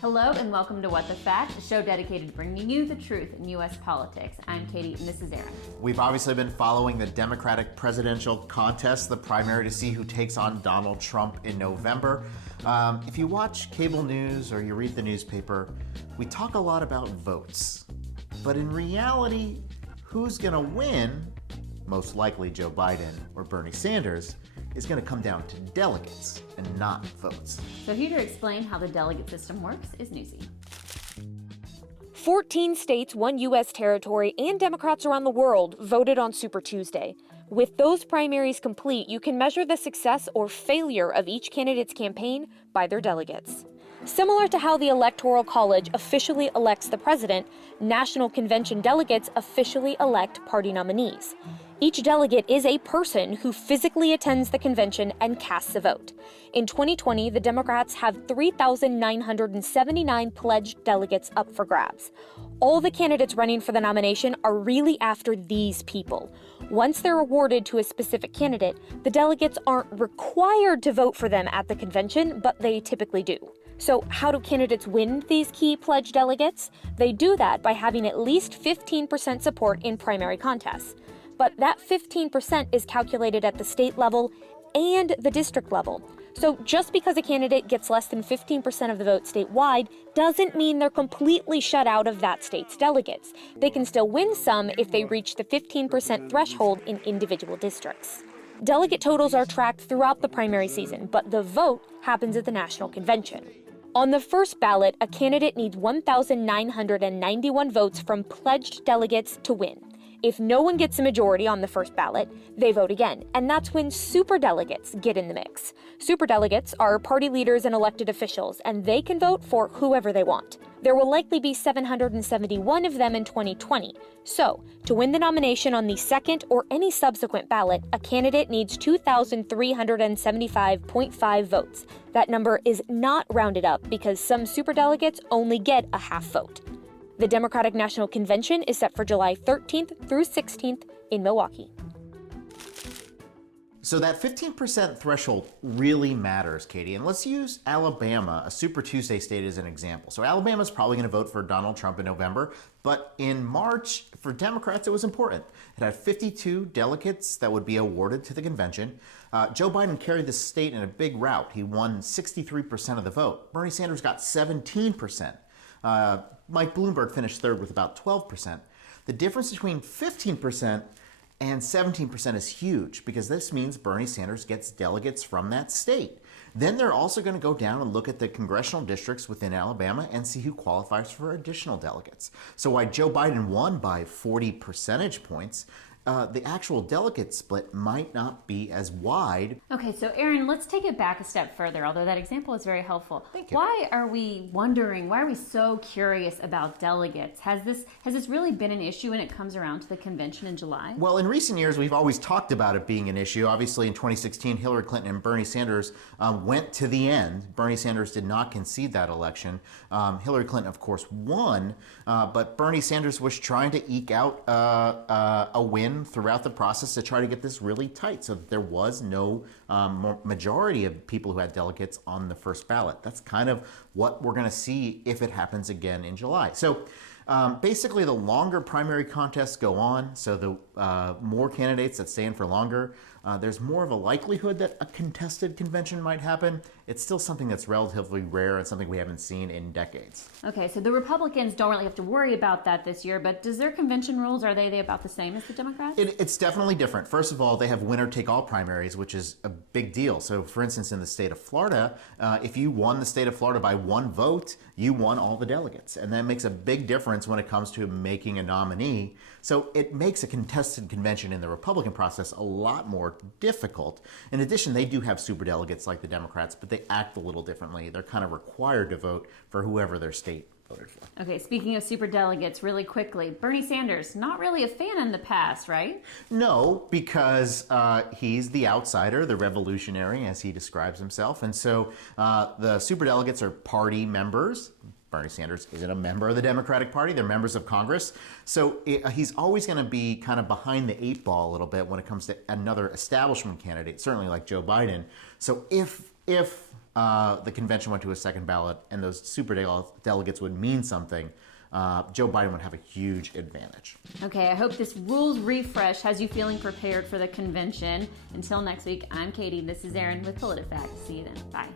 Hello and welcome to What the Fact, a show dedicated to bringing you the truth in U.S. politics. I'm Katie and this is Erin. We've obviously been following the Democratic presidential contest, the primary, to see who takes on Donald Trump in November. If you watch cable news or you read the newspaper, we talk a lot about votes. But in reality, who's going to win, most likely Joe Biden or Bernie Sanders, is going to come down to delegates and not votes. So here to explain how the delegate system works is Newsy. 14 states, one U.S. territory, and Democrats around the world voted on Super Tuesday. With those primaries complete, you can measure the success or failure of each candidate's campaign by their delegates. Similar to how the Electoral College officially elects the president, National Convention delegates officially elect party nominees. Each delegate is a person who physically attends the convention and casts a vote. In 2020, the Democrats have 3,979 pledged delegates up for grabs. All the candidates running for the nomination are really after these people. Once they're awarded to a specific candidate, the delegates aren't required to vote for them at the convention, but they typically do. So how do candidates win these key pledged delegates? They do that by having at least 15% support in primary contests. But that 15% is calculated at the state level and the district level. So just because a candidate gets less than 15% of the vote statewide doesn't mean they're completely shut out of that state's delegates. They can still win some if they reach the 15% threshold in individual districts. Delegate totals are tracked throughout the primary season, but the vote happens at the National Convention. On the first ballot, a candidate needs 1,991 votes from pledged delegates to win. If no one gets a majority on the first ballot, they vote again, and that's when superdelegates get in the mix. Superdelegates are party leaders and elected officials, and they can vote for whoever they want. There will likely be 771 of them in 2020. So, to win the nomination on the second or any subsequent ballot, a candidate needs 2,375.5 votes. That number is not rounded up because some superdelegates only get a half vote. The Democratic National Convention is set for July 13th through 16th in Milwaukee. So that 15% threshold really matters, Katie. And let's use Alabama, a Super Tuesday state, as an example. So Alabama's probably going to vote for Donald Trump in November. But in March, for Democrats, it was important. It had 52 delegates that would be awarded to the convention. Joe Biden carried the state in a big rout. He won 63% of the vote. Bernie Sanders got 17%. Mike Bloomberg finished third with about 12%. The difference between 15% and 17% is huge because this means Bernie Sanders gets delegates from that state. Then they're also going to go down and look at the congressional districts within Alabama and see who qualifies for additional delegates. So while Joe Biden won by 40 percentage points, the actual delegate split might not be as wide. Okay, so Erin, let's take it back a step further, although that example is very helpful. Thank you. Why are we so curious about delegates? Has this really been an issue when it comes around to the convention in July? Well, in recent years, we've always talked about it being an issue. Obviously, in 2016, Hillary Clinton and Bernie Sanders went to the end. Bernie Sanders did not concede that election. Hillary Clinton, of course, won, but Bernie Sanders was trying to eke out a win throughout the process to try to get this really tight so that there was no majority of people who had delegates on the first ballot. That's kind of what we're going to see if it happens again in July. So basically, the longer primary contests go on, so the more candidates that stay in for longer, there's more of a likelihood that a contested convention might happen. It's still something that's relatively rare and something we haven't seen in decades. Okay, so the Republicans don't really have to worry about that this year, but does their convention rules, are they about the same as the Democrats? It's definitely different. First of all, they have winner-take-all primaries, which is a big deal. So, for instance, in the state of Florida, if you won the state of Florida by one vote, you won all the delegates. And that makes a big difference when it comes to making a nominee. So it makes a contested convention in the Republican process a lot more difficult. In addition, they do have superdelegates like the Democrats, but they act a little differently. They're kind of required to vote for whoever their state voted for. Okay, speaking of superdelegates, really quickly, Bernie Sanders, not really a fan in the past, right? No, because he's the outsider, the revolutionary, as he describes himself. And so the superdelegates are party members. Bernie Sanders isn't a member of the Democratic Party. They're members of Congress. So he's always going to be kind of behind the eight ball a little bit when it comes to another establishment candidate, certainly like Joe Biden. So if if the convention went to a second ballot and those superdelegates would mean something, Joe Biden would have a huge advantage. Okay, I hope this rules refresh has you feeling prepared for the convention. Until next week, I'm Katie. This is Erin with PolitiFact. See you then. Bye.